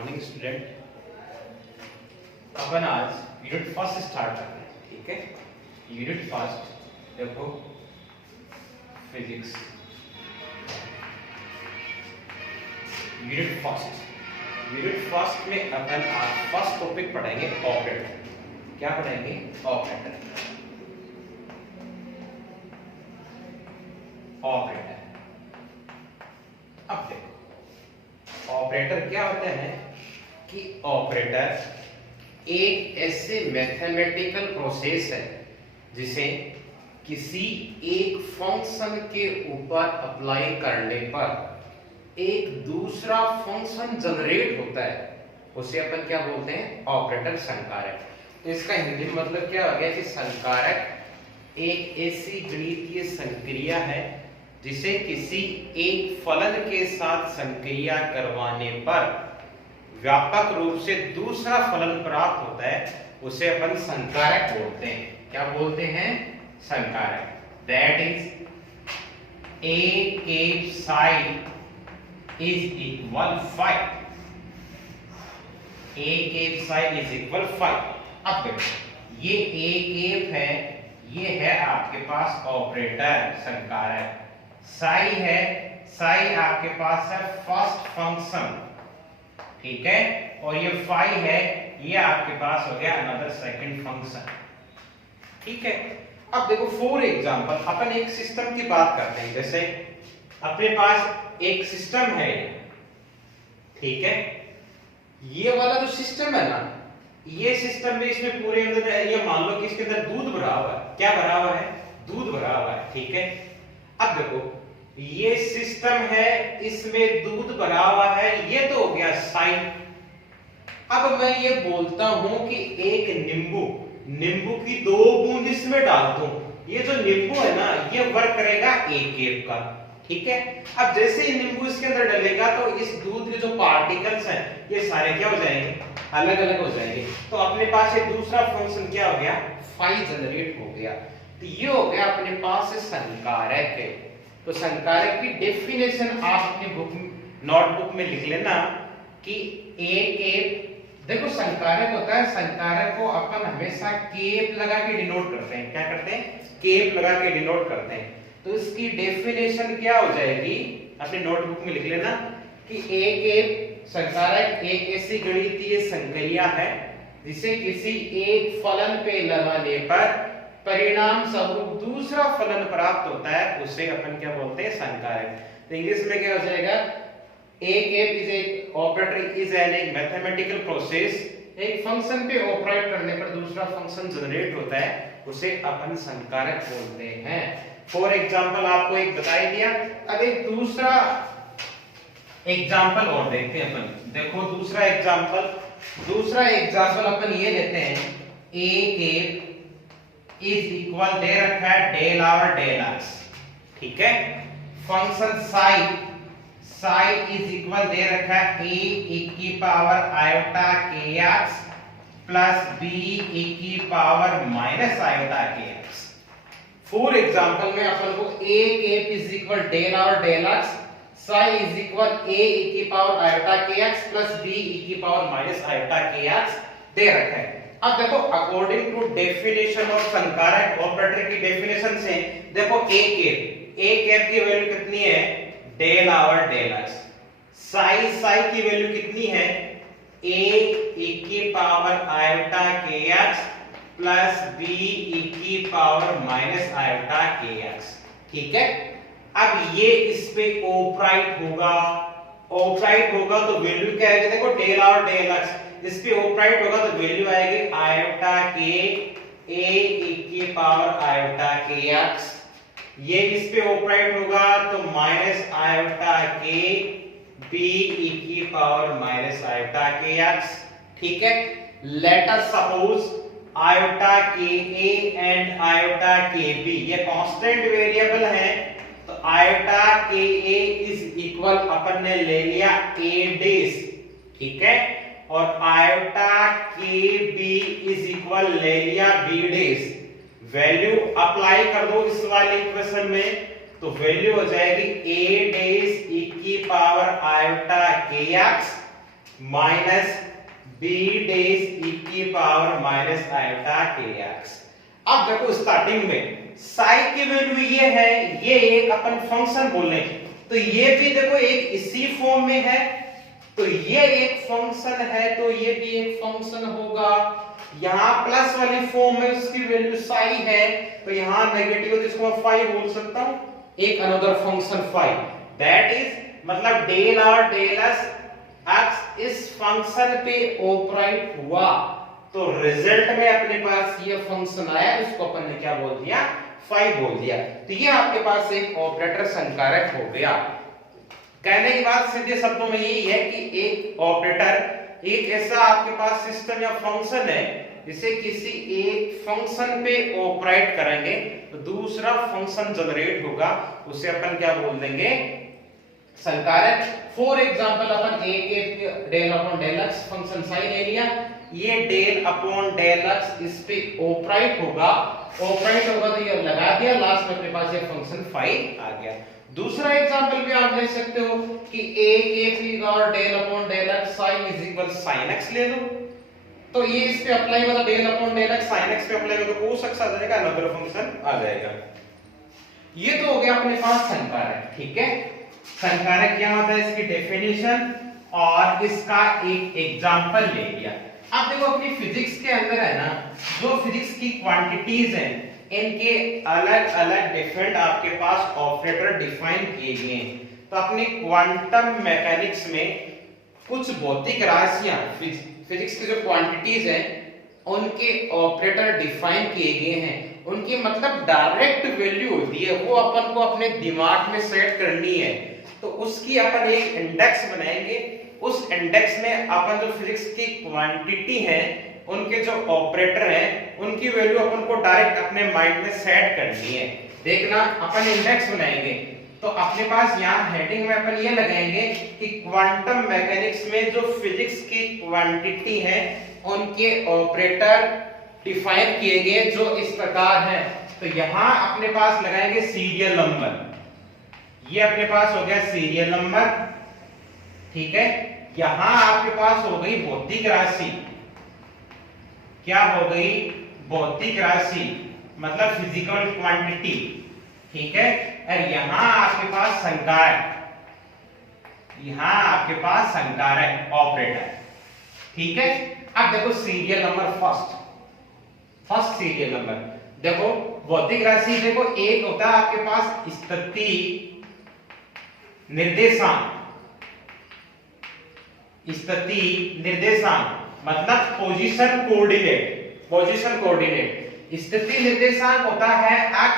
Morning student. अपन आज unit first start कर रहे हैं, ठीक है। यूनिट फर्स्ट देखो फिजिक्स। यूनिट फर्स्ट में अपन आज फर्स्ट टॉपिक पढ़ेंगे ऑपरेटर। क्या पढ़ेंगे? ऑपरेटर। अब देखो ऑपरेटर क्या होता है कि ऑपरेटर एक ऐसे मैथमेटिकल प्रोसेस है जिसे किसी एक फंक्शन के ऊपर अप्लाई करने पर एक दूसरा फंक्शन जनरेट होता है, उसे अपन क्या बोलते हैं? ऑपरेटर, संकारक। तो इसका हिंदी में मतलब क्या हो गया कि संकारक एक ऐसी गणितीय संक्रिया है जिसे किसी एक फलन के साथ संक्रिया करवाने पर व्यापक रूप से दूसरा फलन प्राप्त होता है, उसे अपन संकारक बोलते हैं। क्या बोलते हैं? संकारक। That is a cap sign is equal 5। A cap sign is equal 5। अब देखो ये ए केप है, ये है आपके पास ऑपरेटर, संकारक। साई है, साई आपके पास है फर्स्ट फंक्शन, ठीक है। और ये फाई है, ये आपके पास हो गया अनदर सेकंड फंक्शन, ठीक है। अब देखो फॉर एग्जांपल अपन एक सिस्टम की बात करते हैं। जैसे अपने पास एक सिस्टम है, ठीक है। ये वाला जो सिस्टम है ना, ये सिस्टम में इसमें पूरे अंदर ये मान लो कि इसके अंदर दूध भरा हुआ है। क्या भरा हुआ है? दूध भरा हुआ है, ठीक है। अब देखो ये सिस्टम है, इसमें दूध भरा हुआ है, ये तो हो गया साइन। अब मैं ये बोलता हूं कि एक नींबू की 2 बूंद इसमें डाल दूं, ये जो नींबू है ना ये वर्क करेगा एक केप का, ठीक है। अब जैसे ही नींबू इसके अंदर डलेगा तो इस दूध के जो पार्टिकल्स हैं ये सारे क्या हो जाएंगे? अलग अलग हो जाएंगे। तो अपने पास ये दूसरा फंक्शन क्या हो गया? फाई जनरेट हो गया। तो ये हो गया अपने पास संकारक है। तो संकारक की डेफिनेशन आप अपनी बुक नोटबुक में लिख लेना कि एक केप। देखो संकारक होता है, संकारक को अपन हमेशा केप लगा के डिनोट करते हैं। क्या करते हैं? केप लगा के डिनोट करते हैं। तो इसकी डेफिनेशन क्या हो जाएगी? अपनी नोटबुक में लिख लेना कि एक केप संकारक एक ऐसी गणितीय संक्रिया है जिसे किसी एक फलन पे लगाने पर परिणाम स्वरूप दूसरा फलन प्राप्त होता है, उसे अपन क्या बोलते हैं? संकारक। तो इंग्लिश में क्या हो जाएगा? A cap is a operator is an mathematical process। एक फंक्शन पे ऑपरेट करने पर दूसरा फंक्शन जनरेट होता है, उसे अपन संकारक बोलते हैं। फॉर एग्जांपल आपको एक बता ही दिया। अब एक दूसरा एग्जांपल और देखते हैं अपन। देखो दूसरा एग्जांपल अपन ये लेते हैं। A cap इज इक्वल दे रखा है डेल आवर डेल एक्स, ठीक है। फंक्शन साई इज इक्वल दे रखा है a e की पावर आयोटा के एक्स प्लस b e की पावर माइनस आयोटा के एक्स। फॉर एग्जांपल में अपन को a cap is equal del our del x, psi is equal a e की पावर आयोटा के एक्स प्लस b e की power minus iota के x दे रखा है। अब देखो अकॉर्डिंग टू डेफिनेशन ऑफ संकारक ऑपरेटर की डेफिनेशन से देखो a केप की वैल्यू कितनी है? Del our del x. Psi की वैल्यू कितनी है? a e की पावर आयोटा के एक्स प्लस b e की पावर माइनस आयोटा के एक्स, ठीक है। अब ये इस पे ऑपरेट होगा तो वैल्यू क्या आएगी? देखो डेल आवर डेल एक्स, इस पे ऑपरेट होगा तो वैल्यू आएगी आयोटा के a e की पावर आयोटा के x। ये इस पे ऑपरेट होगा तो माइनस आयोटा के b e की पावर माइनस आयोटा के x, ठीक है। लेट अस सपोज आयोटा के a एंड आयोटा के b ये कांस्टेंट वेरिएबल है, तो आयोटा के a इज इक्वल अपन ने ले लिया a डेज, ठीक है। और आयोटा के बी इज इक्वल ले लिया बी डेज। वैल्यू अप्लाई कर दो इस वाले इक्वेशन में, तो वैल्यू हो जाएगी a डेज e की पावर आयोटा के एक्स माइनस बी डेज ई की पावर माइनस आयोटा के एक्स। अब देखो स्टार्टिंग में साई की वैल्यू ये है, ये एक अपन फंक्शन बोल रहे हैं, तो ये भी देखो एक इसी फॉर्म में है, तो ये एक फंक्शन है, तो ये भी एक फंक्शन होगा। यहां प्लस वाली फॉर्म में उसकी वैल्यू साई है, तो यहां नेगेटिव है, जिसको मैं फाई बोल सकता हूं, एक another function phi, that is मतलब डेल और डेल एक्स इस फंक्शन पे ऑपरेट हुआ, तो रिजल्ट में अपने पास ये फंक्शन आया, इसको अपन ने क्या बोल दिया, फाई बोल दिया। तो ये आपके पास एक ऑपरेटर संकारक हो गया। कहने की बात सीधे शब्दों में यही है कि एक ऑपरेटर एक ऐसा आपके पास सिस्टम या फंक्शन है, जिसे किसी एक फंक्शन पे ऑपरेट करेंगे तो दूसरा फंक्शन जनरेट होगा, उसे अपन क्या बोल देंगे, संकारक। फॉर एग्जांपल अपन ए के del upon del x function psi ले लिया, ये डेल अपॉन डेल एक्स इस पे ऑपरेट होगा, ऑपरेट होगा तो ये लगा दिया, लास्ट में अपने पास ये फंक्शन फाई आ गया। दूसरा एग्जांपल भी आप ले सकते हो कि a के पी और del upon del x sine is equal sine x ले लो, तो ये इस पे अप्लाई मतलब del upon del x sine x पे अप्लाई हो तो cos x आ जाएगा, अनदर फंक्शन आ जाएगा। ये तो हो गया अपने पास संकारक, ठीक है। संकारक क्या होता है, इसकी डेफिनेशन और इसका एक एग्जांपल ले लिया। अब देखो अपनी फिजिक्स के अंदर है ना, जो फिजिक्स की क्वांटिटीज हैं इनके अलग अलग डिफरेंट आपके पास ऑपरेटर डिफाइन किए गए हैं। तो अपने क्वांटम मैकेनिक्स में कुछ भौतिक राशियां, फिजिक्स की जो क्वांटिटीज हैं उनके ऑपरेटर डिफाइन किए गए हैं, उनकी मतलब डायरेक्ट वैल्यू होती है, वो अपन को अपने दिमाग में सेट करनी है, तो उसकी अपन एक इंडेक्स बनाएंगे। उस इंडेक्स में अपन जो फिजिक्स की क्वांटिटी है उनके जो ऑपरेटर हैं उनकी वैल्यू अपन को डायरेक्ट अपने माइंड में सेट करनी है। देखना अपन इंडेक्स बनाएंगे तो अपने पास यहाँ हेडिंग में अपन ये लगाएंगे कि क्वांटम मैकेनिक्स में जो फिजिक्स की क्वांटिटी है उनके ऑपरेटर डिफाइन किए गए जो इस प्रकार हैं। तो यहाँ अपने पास लगाएंगे सीरियल नंबर, ये अपने पास हो गया सीरियल नंबर, ठीक है। यहां आपके पास हो गई भौतिक राशि, क्या हो गई, भौतिक राशि मतलब फिजिकल क्वांटिटी, ठीक है। और यहां आपके पास संकारक, यहां आपके पास संकारक ऑपरेटर, ठीक है। अब देखो serial number first serial number, देखो भौतिक राशि, देखो एक होता है आपके पास स्थिति निर्देशांक, स्थिति निर्देशांक मतलब पोजीशन कोऑर्डिनेट, स्थिति निर्देशांक होता है x,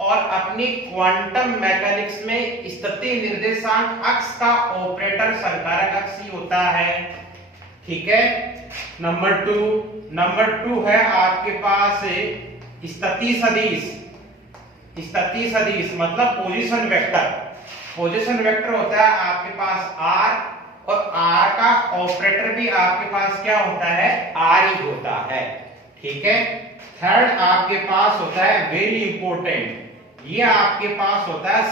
और अपनी क्वांटम मैकेनिक्स में स्थिति निर्देशांक x का ऑपरेटर संकारक x ही होता है, ठीक है। नंबर टू है आपके पास स्थिति सदिश मतलब पोजीशन वेक्टर होता है आपके पास r, और r का ऑपरेटर भी आपके पास क्या होता है, r ही होता है, ठीक है। थर्ड आपके पास होता है वेरी इंपॉर्टेंट, ये आपके पास होता है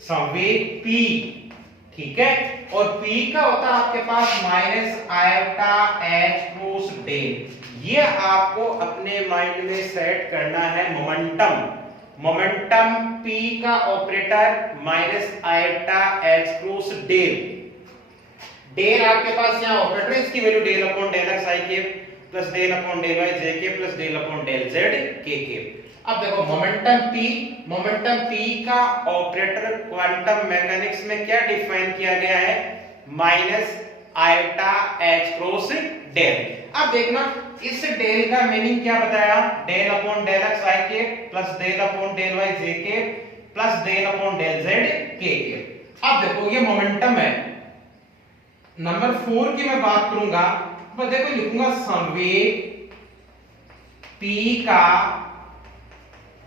संवेग p, ठीक है। और p का होता है आपके पास minus iota h cross del, ये आपको अपने माइंड में सेट करना है। मोमेंटम p का operator minus iota h cross del आपके पास यहाँ ऑपरेटर, इसकी value del upon del X I के plus del upon del Y J के plus del upon del Z K. अब देखो मोमेंटम p का ऑपरेटर क्वांटम मैकेनिक्स में क्या डिफाइन किया गया है, minus iota h cross del. अब देखना इस डेल का मीनिंग क्या बताया, del upon del X I के plus del upon del Y J के plus del upon del Z K. अब देखो ये मोमेंटम है। नंबर 4 की मैं बात करूंगा, तो देखो लिखूंगा संवेग p का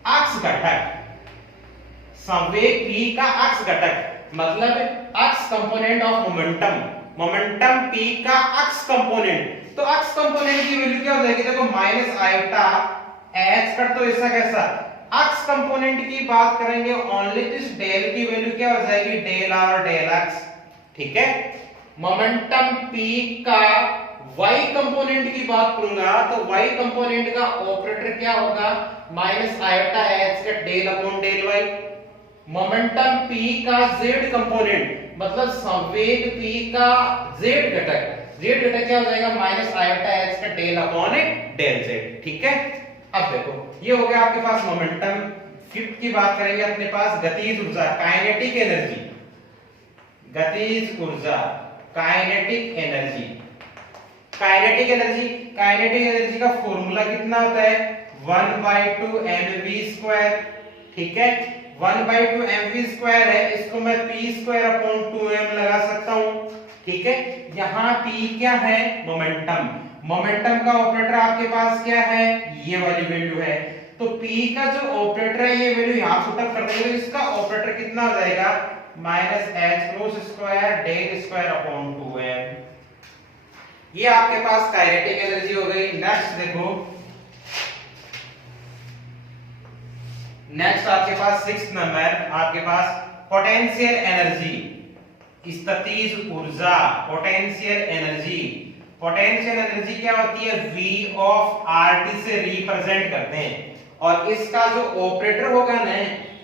अक्ष घटक, संवेग p का अक्ष घटक मतलब अक्ष कंपोनेंट ऑफ मोमेंटम p का अक्ष कंपोनेंट, तो अक्ष कंपोनेंट की वैल्यू क्या हो जाएगी, देखो माइनस आयोटा h कर, तो ऐसा कैसा अक्ष कंपोनेंट की बात करेंगे ओनली, तो इस डेल की वैल्यू क्या हो जाएगी, डेल r डेल x, ठीक है। मोमेंटम P का y कंपोनेंट की बात करूंगा तो y कंपोनेंट का ऑपरेटर क्या होगा, माइनस आयोटा h का del upon del y। Momentum P का z कंपोनेंट मतलब संवेग P का z घटक क्या हो जाएगा, माइनस आयोटा h का डेल अपॉन डेल z। ठीक है, अब देखो ये हो गया आपके पास मोमेंटम। फिफ्थ की बात करेंगे अपने पास गतिज ऊर्जा, काइनेटिक एनर्जी। गतिज ऊर्जा, काइनेटिक एनर्जी। काइनेटिक एनर्जी का फॉर्मूला कितना होता है, 1/2 mv²। ठीक है, 1/2 mv² है, इसको मैं p²/2m लगा सकता हूं। ठीक है, यहां p क्या है, मोमेंटम। मोमेंटम का ऑपरेटर आपके पास क्या है, ये वाली वैल्यू है। तो p का जो ऑपरेटर है ये वैल्यू यहां पुटअप कर देंगे तो इसका ऑपरेटर कितना हो जाएगा, -h² del square upon 2m। ये आपके पास काइनेटिक एनर्जी हो गई। नेक्स्ट देखो, नेक्स्ट आपके पास 6 नंबर आपके पास पोटेंशियल एनर्जी, स्थितिज ऊर्जा। पोटेंशियल एनर्जी, पोटेंशियल एनर्जी क्या होती है, V ऑफ RT से रिप्रेजेंट करते हैं और इसका जो ऑपरेटर होगा ना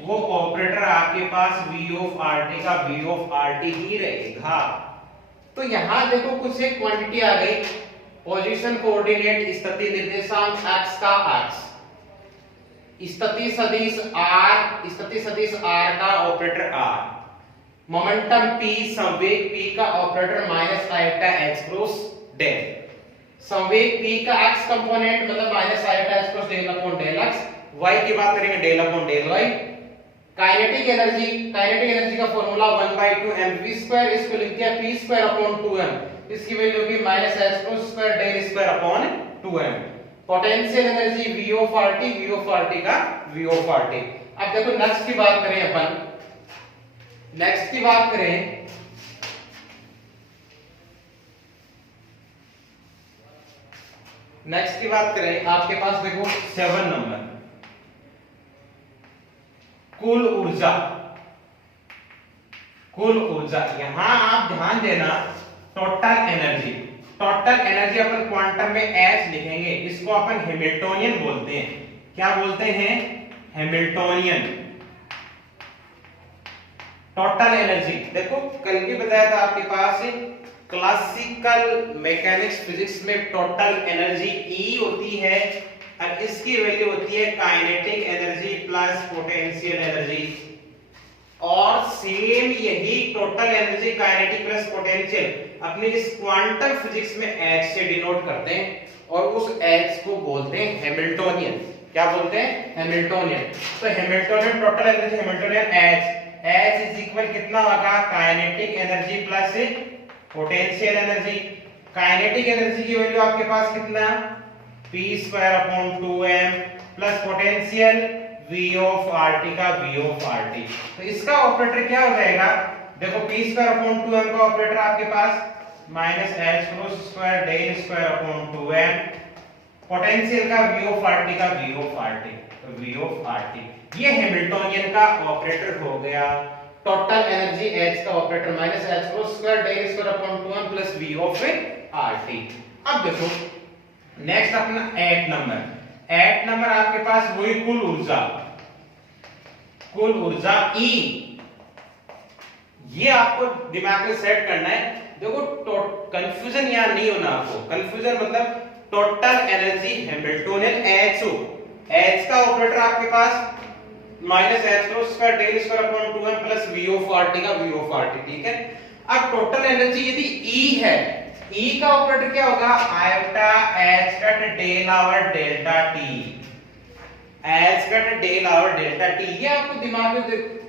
वो ऑपरेटर आपके पास V ऑफ RT का V ऑफ RT ही रहेगा। तो यहां देखो कुछ एक क्वांटिटी आ गई, पोजीशन कोऑर्डिनेट स्थिति निर्देशांक x का x, स्थिति सदिश r का ऑपरेटर r, मोमेंटम p, संवेग p का operator minus iota h cross del, संवेग p का x कंपोनेंट मतलब minus iota h cross del upon del x, y की बात करेंगे del upon del y। Kinetic energy का फॉर्मूला 1/2 mv², इसको लिख दिया p²/2m, इसकी वैल्यू होगी -h² del square upon 2m। Potential energy V of RT का V ऑफ RT। अब देखो नेक्स्ट की बात करें अपन, नेक्स्ट की बात करें आपके पास देखो 7 नंबर, कुल ऊर्जा। यहां आप ध्यान देना, टोटल एनर्जी अपन क्वांटम में H लिखेंगे, इसको अपन हैमिल्टोनियन बोलते हैं। क्या बोलते हैं, हैमिल्टोनियन। टोटल एनर्जी देखो कल भी बताया था आपके पास क्लासिकल मैकेनिक्स फिजिक्स में टोटल एनर्जी E होती है और इसकी वैल्यू होती है kinetic energy plus potential energy. और सेम यही total energy kinetic plus potential अपने इस क्वांटम फिजिक्स में H से डिनोट करते हैं और उस H को बोलते हैं हैमिल्टोनियन। क्या बोलते हैं, हैमिल्टोनियन। तो Hamiltonian total energy, Hamiltonian H is equal कितना होगा, kinetic energy plus potential energy. Kinetic energy की वैल्यू आपके पास कितना, p²/2m plus potential V of RT का V ऑफ RT। तो इसका ऑपरेटर क्या हो जाएगा, देखो p²/2m का ऑपरेटर आपके पास -h² del square upon 2m, potential का V ऑफ RT का V ऑफ RT, तो V ऑफ RT। ये हैमिल्टोनियन का ऑपरेटर हो गया। टोटल एनर्जी H का operator -h² del square upon 2m plus V of RT। अब देखो नेक्स्ट अपना 8 नंबर आपके पास वही कुल ऊर्जा E। ये आपको दिमाग में सेट करना है। देखो कंफ्यूजन यहां नहीं होना आपको, कंफ्यूजन मतलब टोटल एनर्जी हैमिल्टोनियन H का ऑपरेटर आपके पास -h² del square upon 2m plus V of RT का V ऑफ RT। ठीक है, अब टोटल एनर्जी यदि E है, E का ऑपरेटर क्या होगा, iota h cut del over delta t, h cut del over delta t। ये आपको दिमाग में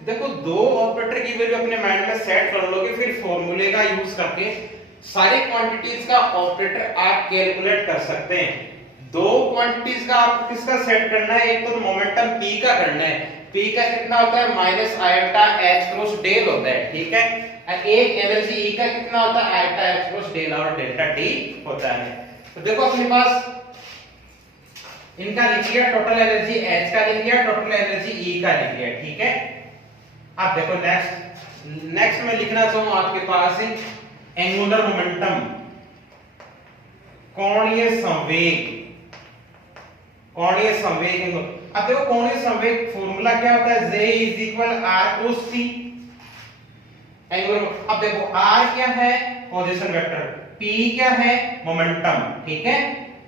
देखो दो ऑपरेटर की वैल्यू अपने माइंड में सेट कर लोगे, फिर फॉर्मूले का यूज करके सारी क्वांटिटीज का ऑपरेटर आप कैलकुलेट कर सकते हैं। दो क्वांटिटीज का आपको किसका सेट करना है, एक तो मोमेंटम P का करना है। P का कितना होता है, minus iota h cross del होता है। ठीक है, एक एनर्जी E का कितना होता है, आयोटा h क्रॉस डेल और डेल्टा t होता है। तो देखो अपने पास इनका लिख लिया, टोटल एनर्जी H का लिख लिया, टोटल एनर्जी E का लिख लिया। ठीक है, अब देखो नेक्स्ट मैं लिखना चाहूँ आपके पास एंगुलर मोमेंटम, कोणीय संवेग, कोणीय संवेग। अब देखो कोणीय संवेग फॉर्मूला क्या होता है, J is equal r cos t. Angular, अब देखो r क्या है, पोजीशन वेक्टर, p क्या है, मोमेंटम, ठीक है।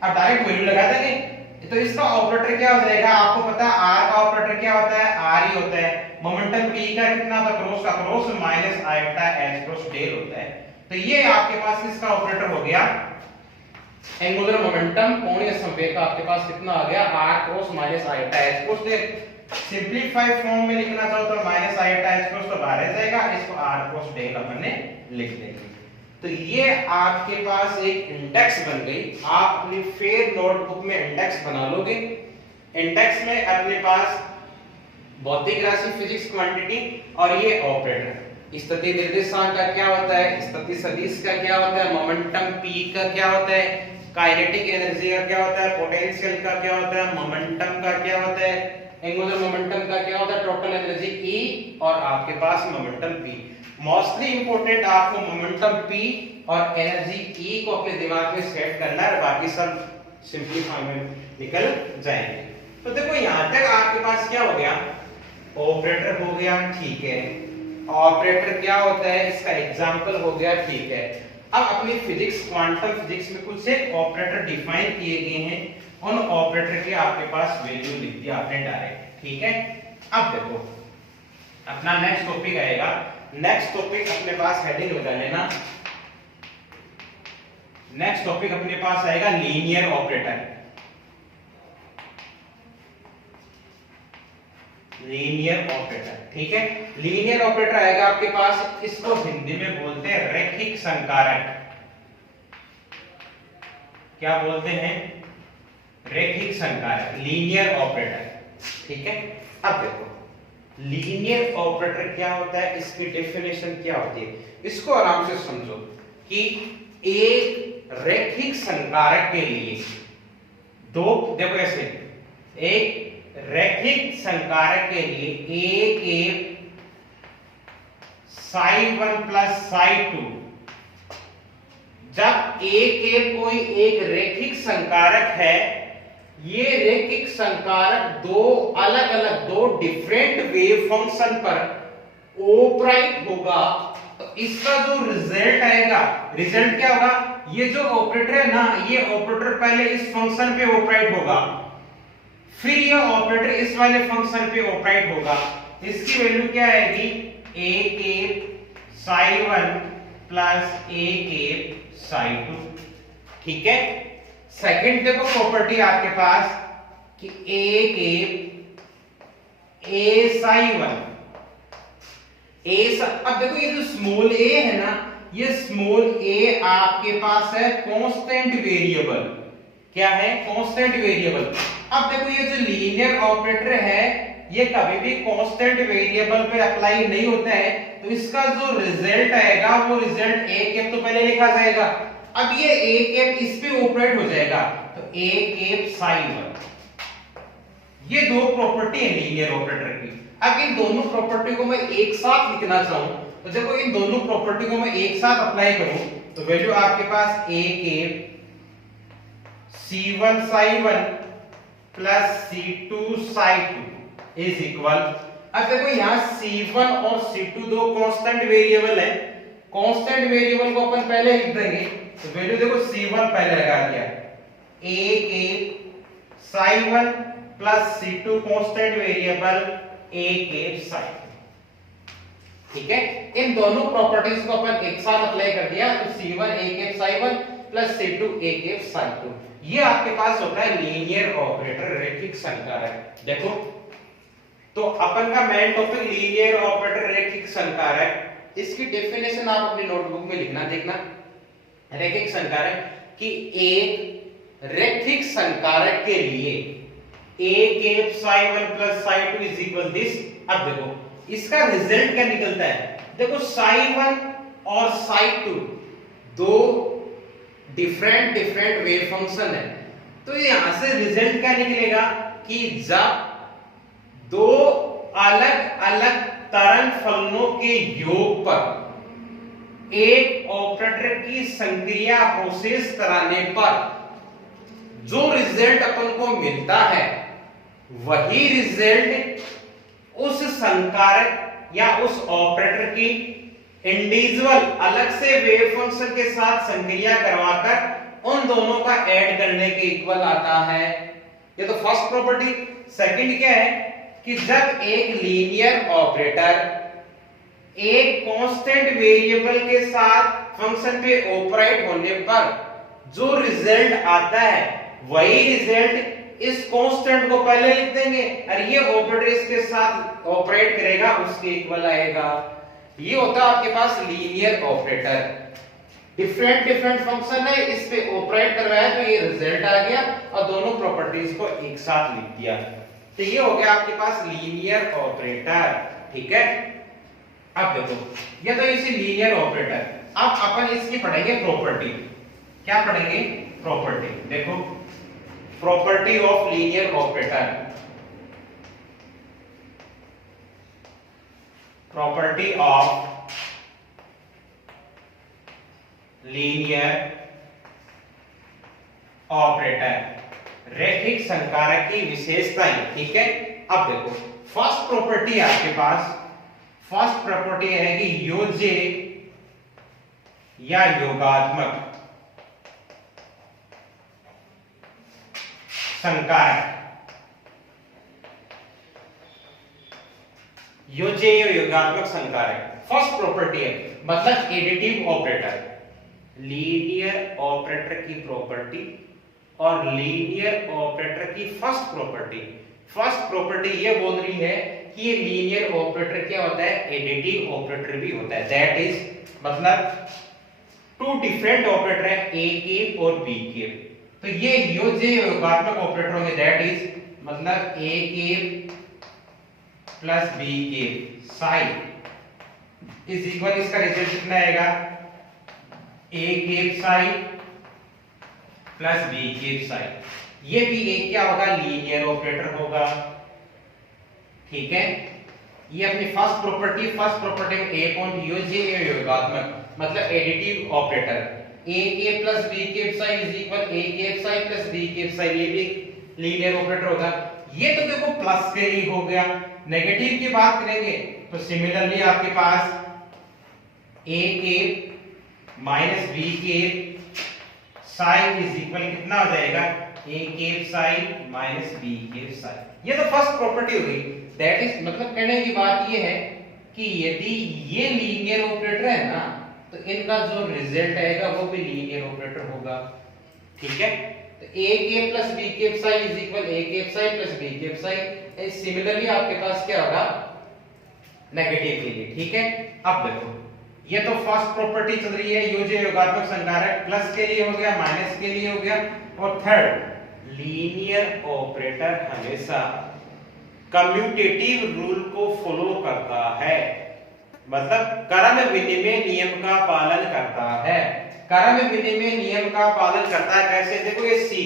अब डायरेक्ट वैल्यू लगा देंगे, तो इसका ऑपरेटर क्या हो जाएगा, आपको पता है r का ऑपरेटर क्या होता है, r ही होता है। मोमेंटम p का कितना होता है, क्रॉस का cross minus iota h cross del होता है। तो ये आपके पास किसका ऑपरेटर हो गया, एंगुलर मोमेंटम कोणीय संवेग का आपके पास कितना आ गया, r cross minus iota h cross del. Simplify form में लिखना चाहो तो माइनस आयोटा h क्रॉस तो बाहर आ जाएगा, इसको r क्रॉस डेल अपने लिख देंगे। तो ये आपके पास एक इंडेक्स बन गई। आप अपनी फेयर नोटबुक में इंडेक्स बना लोगे। इंडेक्स में अपने पास भौतिक राशि, फिजिक्स क्वांटिटी और ये ऑपरेटर। स्थिति निर्देशांक का क्या होता है, स्थिति सदिश का क्या होता है, मोमेंटम p का क्या होता है, काइनेटिक एनर्जी का क्या होता है, पोटेंशियल का क्या होता है, मोमेंटम का क्या होता है, एंगुलर मोमेंटम का क्या होता है, टोटल एनर्जी E और आपके पास मोमेंटम P। मोस्टली इंपॉर्टेंट आपको मोमेंटम P और एनर्जी E को अपने दिमाग में सेट करना है, बाकी सब सिंपलीफाई में निकल जाएंगे। तो देखो यहां तक आपके पास क्या हो गया, ऑपरेटर हो गया, ठीक है। ऑपरेटर क्या होता है, इसका एग्जांपल हो गया, ठीक है। अब अपनी फिजिक्स, क्वांटम फिजिक्स में कुछ एक ऑपरेटर डिफाइन किए गए हैं, उन ऑपरेटर की आपके पास वैल्यू लिख दिया आपने डायरेक्ट, ठीक है। अब देखो अपना नेक्स्ट टॉपिक आएगा। नेक्स्ट टॉपिक अपने पास हेडिंग लगा लेना, नेक्स्ट टॉपिक अपने पास आएगा लीनियर ऑपरेटर। लीनियर ऑपरेटर, ठीक है। लीनियर ऑपरेटर आएगा आपके पास, इसको हिंदी में बोलते हैं रैखिक संकारक। क्या बोलते हैं, रैखिक संकारक, लीनियर ऑपरेटर, ठीक है। अब देखो लीनियर ऑपरेटर क्या होता है, इसकी डेफिनेशन क्या होती है, इसको आराम से समझो कि एक रैखिक संकारक के लिए दो, देखो ऐसे, एक रैखिक संकारक के लिए एक psi1 प्लस psi2, जब एक कोई एक रैखिक संकारक है, ये रैखिक संकारक दो अलग अलग, दो डिफरेंट वेव फंक्शन पर ऑपरेट होगा, तो इसका जो रिजल्ट आएगा, रिजल्ट क्या होगा, ये जो ऑपरेटर है ना, ये ऑपरेटर पहले इस फंक्शन पे ऑपरेट होगा, फिर ये ऑपरेटर इस वाले फंक्शन पे ऑपरेट होगा। इसकी वैल्यू क्या आएगी, a के psi1 प्लस a के psi2, ठीक है। सेकंड देखो प्रॉपर्टी आपके पास कि a के a psi1, अब देखो ये जो स्मॉल a है ना, ये स्मॉल a आपके पास है कांस्टेंट वेरिएबल। क्या है, कांस्टेंट वेरिएबल। अब देखो ये जो लीनियर ऑपरेटर है, ये कभी भी कांस्टेंट वेरिएबल पे अप्लाई नहीं होता है, तो इसका जो रिजल्ट आएगा वो रिजल्ट a कैप तो पहले लिखा जाएगा, अब ये a कैप इस पे ऑपरेट हो जाएगा, तो a कैप psi1। ये दो प्रॉपर्टी है लीनियर ऑपरेटर की। अब इन दोनों प्रॉपर्टी को मैं एक साथ लिखना चाहूं, तो देखो इन दोनों प्रॉपर्टी को मैं एक साथ अप्लाई करूं, तो वैल्यू आपके पास a cap c1 psi1 plus c2 psi2 is equal, अब देखो यहाँ c1 और c2 दो कांस्टेंट वेरिएबल है, कांस्टेंट वेरिएबल को अपन पहले लिख देंगे, तो वैल्यू देखो c1 पहले लगा दिया, a के psi1 plus c2 constant variable a के psi2, ठीक है। इन दोनों प्रॉपर्टीज को अपन एक साथ अप्लाई कर दिया, तो c1 a के psi1 प्लस c2 a के psi2, ये आपके पास होता है लीनियर ऑपरेटर, रैखिक संकारक। देखो तो अपन का मेन टॉपिक लीनियर ऑपरेटर, रैखिक संकारक। इसकी डेफिनेशन आप अपनी नोटबुक में लिखना, देखना। रैखिक संकारक कि एक रैखिक संकारक के लिए a cap psi1 plus psi2 is equal this. अब देखो इसका रिजल्ट क्या निकलता है, देखो psi1 और psi2 दो डिफरेंट वेव फंक्शन है, तो यहां से रिजल्ट क्या निकलेगा कि जब दो अलग अलग तरंग फलनों के योग पर एक ऑपरेटर की संक्रिया प्रोसेस कराने पर जो रिजल्ट अपन को मिलता है वही रिजल्ट उस संकारक या उस ऑपरेटर की इंडिविजुअल अलग से वेव फंक्शन के साथ संक्रिया करवाकर उन दोनों का ऐड करने के इक्वल आता है। ये तो फर्स्ट प्रॉपर्टी। सेकंड क्या है कि जब एक लीनियर ऑपरेटर एक कांस्टेंट वेरिएबल के साथ फंक्शन पे ऑपरेट होने पर जो रिजल्ट आता है वही रिजल्ट इस कांस्टेंट को पहले लिख देंगे और ये ऑपरेटर इसके साथ ऑपरेट करेगा उसके इक्वल आएगा। ये होता है आपके पास लीनियर ऑपरेटर। डिफरेंट फंक्शन है, इस पे ऑपरेट करवाया तो ये रिजल्ट आ गया और दोनों प्रॉपर्टीज को एक साथ लिख दिया। तो ये हो गया आपके पास लीनियर ऑपरेटर। ठीक है, अब देखो ये तो इसी लीनियर ऑपरेटर। अब अपन इसकी पढ़ेंगे प्रॉपर्टी। क्या पढ़ेंगे? प्रॉपर्टी। देखो property of linear operator. Property of linear operator, रैखिक संकारक की विशेषताएं। ठीक है, अब देखो फर्स्ट प्रॉपर्टी आपके पास, फर्स्ट प्रॉपर्टी है कि योज्य या योगात्मक संकारक, योज्य या योगात्मक संकारक फर्स्ट प्रॉपर्टी है, मतलब एडिटिव ऑपरेटर। लीनियर ऑपरेटर की प्रॉपर्टी और लीनियर ऑपरेटर की फर्स्ट प्रॉपर्टी। फर्स्ट प्रॉपर्टी ये बोल रही है कि ये लीनियर ऑपरेटर क्या होता है? एडिटिव ऑपरेटर भी होता है। दैट इज मतलब टू डिफरेंट ऑपरेटर है, ए के और बी के। तो ये योज्य योगात्मक ऑपरेटर होंगे। दैट इज मतलब ए के प्लस बी के साइन इज इक्वल, इसका रिजल्ट कितना आएगा? A cap sign plus B cap sign. ये भी एक क्या होगा? लीनियर ऑपरेटर होगा। ठीक है, ये अपनी फर्स्ट प्रॉपर्टी में ए कौन? योज्य या योगात्मक, मतलब एडिटिव ऑपरेटर। ए के plus B cap sign is equal A cap sign plus B cap sign. ये भी लीनियर ऑपरेटर होगा। ये तो देखो प्लस के लिए हो गया। नेगेटिव की बात करेंगे तो सिमिलरली आपके पास ए के माइनस बी के साइन इज इक्वल कितना हो जाएगा? A cap sign minus B cap sign. ये तो फर्स्ट प्रॉपर्टी हो गई। दैट इज मतलब कहने की बात ये है कि यदि ये लीनियर ऑपरेटर है ना तो इनका जो रिजल्ट आएगा वो भी लीनियर ऑपरेटर होगा। ठीक है, तो A cap plus B cap sign is equal A cap sign plus B cap sign. Similarly आपके पास क्या होगा? नेगेटिव के लिए। ठीक है, अब देखो ये तो फर्स्ट प्रॉपर्टी चल रही है, योज्य योगात्मक संकारक। प्लस के लिए हो गया, माइनस के लिए हो गया। और थर्ड, लीनियर ऑपरेटर हमेशा कम्यूटेटिव रूल को फॉलो करता है, मतलब क्रम विनिमय नियम का पालन करता है। क्रम विनिमय नियम का पालन करता है कैसे? देखो ये सी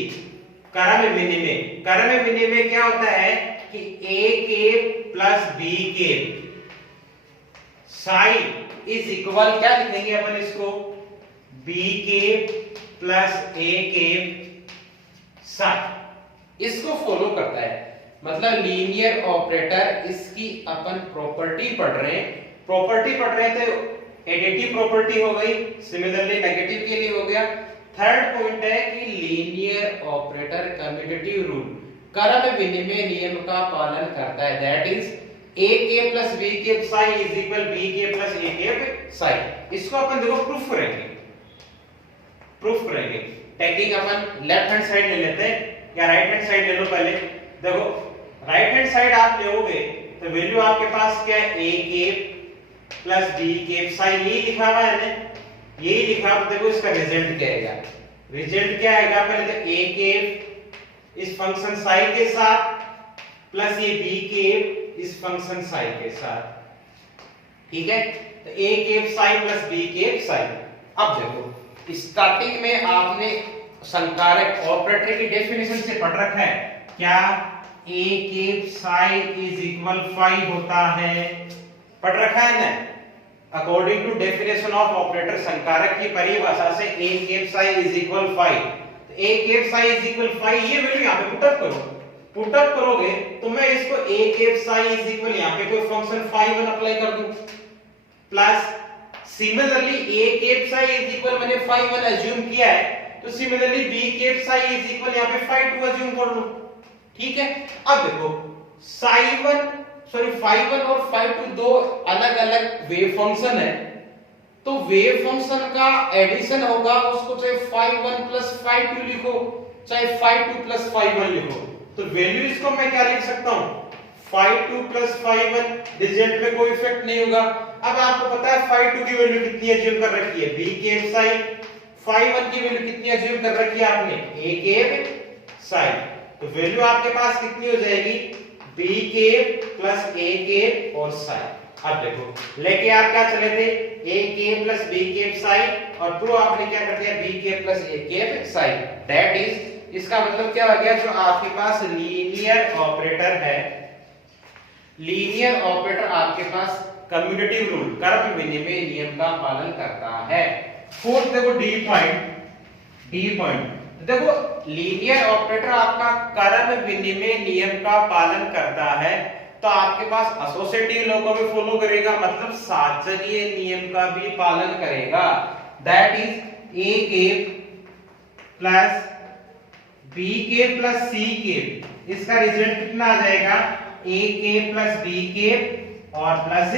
क्रम विनिमय क्या होता है कि ए के प्लस बी के साइन इज इक्वल, क्या लिखेंगे अपन इसको? बी के प्लस ए के साइन। इसको फॉलो करता है, मतलब लीनियर ऑपरेटर। इसकी अपन प्रॉपर्टी पढ़ रहे हैं तो एडिटिव प्रॉपर्टी हो गई, सिमिलरली नेगेटिव के लिए हो गया। थर्ड पॉइंट है कि लीनियर ऑपरेटर कम्यूटेटिव रूल, क्रम विनिमय नियम का पालन करता है। दैट इज a के प्लस b के साइन इज इक्वल b के प्लस a के साइन। इसको अपन देखो प्रूफ करेंगे। टेकिंग अपन लेफ्ट हैंड साइड ले लेते हैं या राइट हैंड साइड ले लो पहले। देखो राइट हैंड साइड आप लोगे तो वैल्यू आपके पास क्या है? a के प्लस b के साइन। यही लिखा हुआ है ना, यही लिखा। तो देखो इसका रिजल्ट क्या आएगा? रिजल्ट क्या आएगा? पहले तो a के इस फंक्शन साइन के साथ प्लस ये b के इस फंक्शन साइन के साथ। ठीक है, तो a cap sign plus b cap sine. अब देखो स्टार्टिंग में आपने संकारक ऑपरेटर की डेफिनेशन से पढ़ रखा है क्या? a cap sign is equal 5 होता है, पढ़ रखा है ना? According to definition of operator संकारक की परिभाषा से a cap psi is equal 5, तो a cap psi is equal 5, ये वैल्यू यहां पे पुट अप करो, पुट अप करोगे तो मैं इसको a cap psi is equal यहां पे कोई फंक्शन phi 1 अप्लाई कर दूं, plus similarly a cap psi is equal मैंने phi 1 अज्यूम किया है, तो similarly b cap psi is equal यहां पे phi 2 अज्यूम कर लो। ठीक है, अब देखो phi 1 और phi 2 दो अलग अलग वेव फंक्शन है, तो वेव फंक्शन का एडिशन होगा, उसको चाहे phi 1 प्लस phi 2 लिखो, चाहे phi 2 प्लस phi 1 लिखो, तो वैल्यू इसको मैं क्या लिख सकता हूं, phi 2 प्लस phi 1, रिजल्ट में कोई इफेक्ट नहीं होगा। अब आपको पता है phi 2 की वैल्यू कितनी अज्यूम कर रखी है, b कैप साई, phi 1 की वैल्यू कितनी अज्यूम कर रखी है आपने, a कैप साई, तो वैल्यू आपके पास कितनी हो जाएगी, b cap plus a cap और साई। अब देखो लेके आप क्या चले थे, a cap plus b cap Sai, और प्रूव आपने क्या कर दिया, b cap plus a cap Sai, that is, इसका मतलब क्या हो गया, जो आपके पास लीनियर ऑपरेटर है, लीनियर ऑपरेटर आपके पास कम्यूटेटिव रूल कर्म विनिमय नियम का पालन करता है। फोर्थ देखो डी पॉइंट देखो, लीनियर ऑपरेटर आपका कर्म विनिमय नियम का पालन करता है, तो आपके पास एसोसिएटिव लॉ को भी फॉलो करेगा, मतलब साचनीय नियम का भी पालन करेगा, that is a cap plus b cap plus c cap, इसका रिजल्ट कितना आ जाएगा, a cap plus b cap और प्लस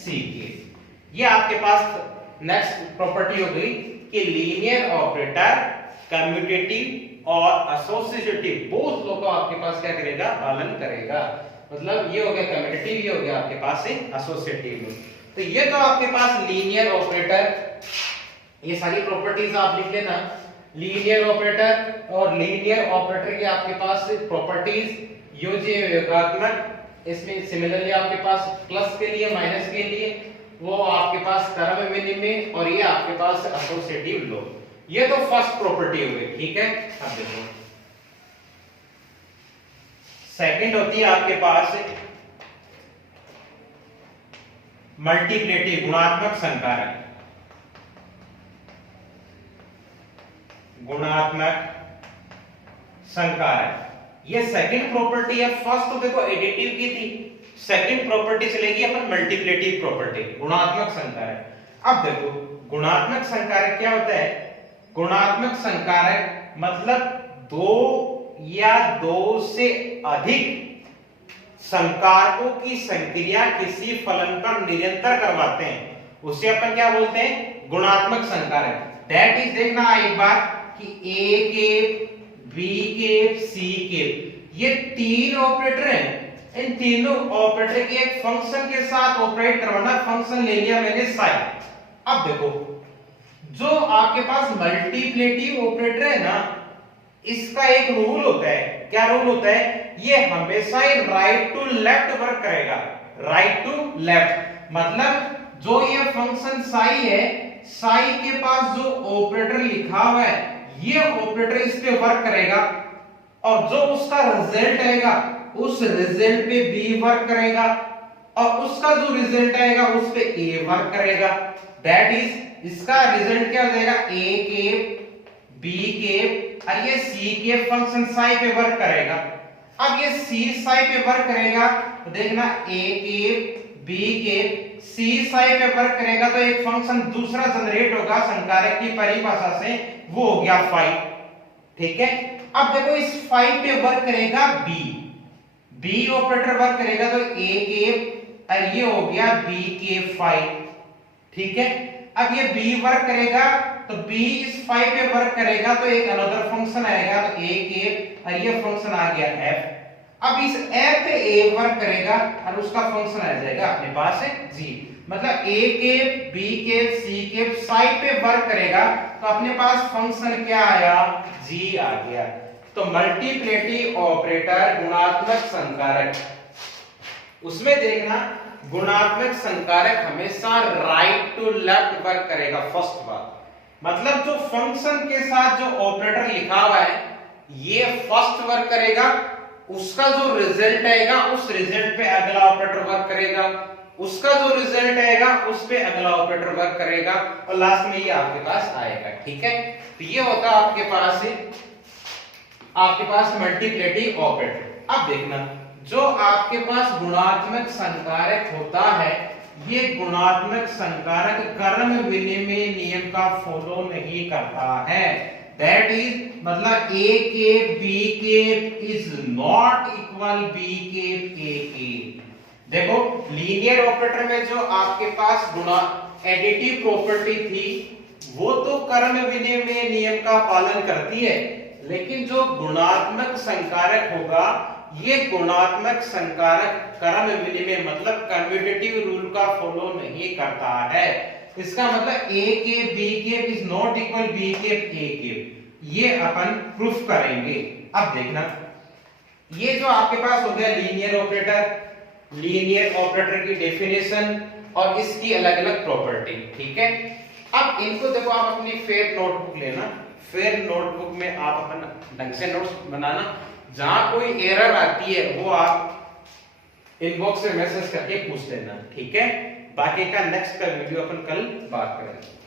c कैप। ये आपके पास नेक्स्ट प्रॉपर्टी हो गई कि लीनियर ऑपरेटर कम्यूटेटिव और एसोसिएटिव बोथ लॉ को आपके पास क्या करेगा, पालन करेगा, मतलब ये हो गया कम्यूटेटिव, ये हो गया आपके पास एसोसिएटिव। तो ये तो आपके पास लीनियर ऑपरेटर, ये सारी प्रॉपर्टीज आप लिख लेना, लीनियर ऑपरेटर और लीनियर ऑपरेटर के आपके पास प्रॉपर्टीज, योज्य योगात्मक, इसमें सिमिलरली आपके पास प्लस के लिए माइनस के लिए वो आपके पास कर्म विनिमय, और ये आपके पास एसोसिएटिव लॉ, ये तो फर्स्ट प्रॉपर्टी हो गई। ठीक है, अब देखो सेकंड होती है आपके पास मल्टीप्लेटिव गुणात्मक संकारक, गुणात्मक संकारक, ये सेकंड प्रॉपर्टी है। फर्स्ट तो देखो एडिटिव की थी, सेकंड प्रॉपर्टी चलेगी अपन मल्टीप्लेटिव प्रॉपर्टी, गुणात्मक संकारक। अब देखो गुणात्मक संकारक क्या होता है, गुणात्मक संकारक मतलब दो या दो से अधिक संकारकों की संक्रिया किसी फलन पर निरंतर करवाते हैं, उसे अपन क्या बोलते हैं, गुणात्मक संकारक। दैट इज, देखना एक बार कि a cap, b cap, c cap, ये तीन ऑपरेटर हैं, इन तीनों ऑपरेटर के एक फंक्शन के साथ ऑपरेट करवाना, फंक्शन ले लिया मैंने साई। अब देखो जो आपके पास मल्टीप्लेटिव ऑपरेटर है ना, इसका एक रूल होता है, क्या रूल होता है, ये हमेशा ही राइट टू लेफ्ट वर्क करेगा, राइट टू लेफ्ट, मतलब जो ये फंक्शन साई है, साई के पास जो ऑपरेटर लिखा हुआ है, ये ऑपरेटर इस पे वर्क करेगा, और जो उसका रिजल्ट आएगा उस रिजल्ट पे बी वर्क करेगा, और उसका जो रिजल्ट आएगा उस पे ए वर्क करेगा, दैट इज, इसका रिजल्ट क्या हो जाएगा, a कैप, b कैप, और ये c कैप फंक्शन साई पे वर्क करेगा। अब ये c साई पे वर्क करेगा, तो देखना a cap, b cap, c Sai पे वर्क करेगा, तो एक फंक्शन दूसरा जनरेट होगा संकारक की परिभाषा से, वो हो गया phi। ठीक है, अब देखो इस phi पे वर्क करेगा b ऑपरेटर वर्क करेगा, तो a कैप, और ये हो गया b कैप phi। ठीक है, अब ये b वर्क करेगा, तो b इस phi पे वर्क करेगा, तो एक अनदर फंक्शन आएगा, तो a कैप, और ये फंक्शन आ गया f। अब इस f पे a वर्क करेगा, और उसका फंक्शन आ जाएगा अपने पास है g, मतलब a cap, b cap, c cap psi पे वर्क करेगा, तो अपने पास फंक्शन क्या आया, g आ गया। तो मल्टीप्लेटिव ऑपरेटर गुणात्मक संकारक, उसमें देखना गुणात्मक संकारक हमेशा राइट टू लेफ्ट वर्क करेगा, फर्स्ट बात, मतलब जो फंक्शन के साथ जो ऑपरेटर लिखा हुआ है ये फर्स्ट वर्क करेगा, उसका जो रिजल्ट आएगा उस रिजल्ट पे अगला ऑपरेटर वर्क करेगा, उसका जो रिजल्ट आएगा उस पे अगला ऑपरेटर वर्क करेगा और लास्ट में ये आपके पास आएगा। ठीक है, तो ये होता है आपके पास मल्टीप्लिकेटिव ऑपरेटर। अब देखना, जो आपके पास गुणात्मक संकारक होता है, ये गुणात्मक संकारक कर्म विनिमय नियम का फॉलो नहीं करता है। दैट इज मतलब a के b के इज नॉट इक्वल b के a के। देखो लीनियर ऑपरेटर में जो आपके पास गुणा एडिटिव प्रॉपर्टी थी वो तो कर्म विनिमय नियम का पालन करती है, लेकिन जो गुणात्मक संकारक होगा ये गुणात्मक संकारक कर्म विनिमय मतलब कम्यूटेटिव रूल का फॉलो नहीं करता है। इसका मतलब a के b के इज नॉट इक्वल b के a के, ये अपन प्रूफ करेंगे। अब देखना, ये जो आपके पास हो गया लीनियर ऑपरेटर, लीनियर ऑपरेटर की डेफिनेशन और इसकी अलग अलग प्रॉपर्टी। ठीक है, अब इनको देखो, आप अपनी फेयर नोटबुक लेना, फेयर नोटबुक में आप अपन ढंग से नोट्स बनाना, जहां कोई एरर आती है वो आप इनबॉक्स में मैसेज करके पूछ लेना। ठीक है, बाकी का नेक्स्ट का वीडियो अपन कल बात करेंगे।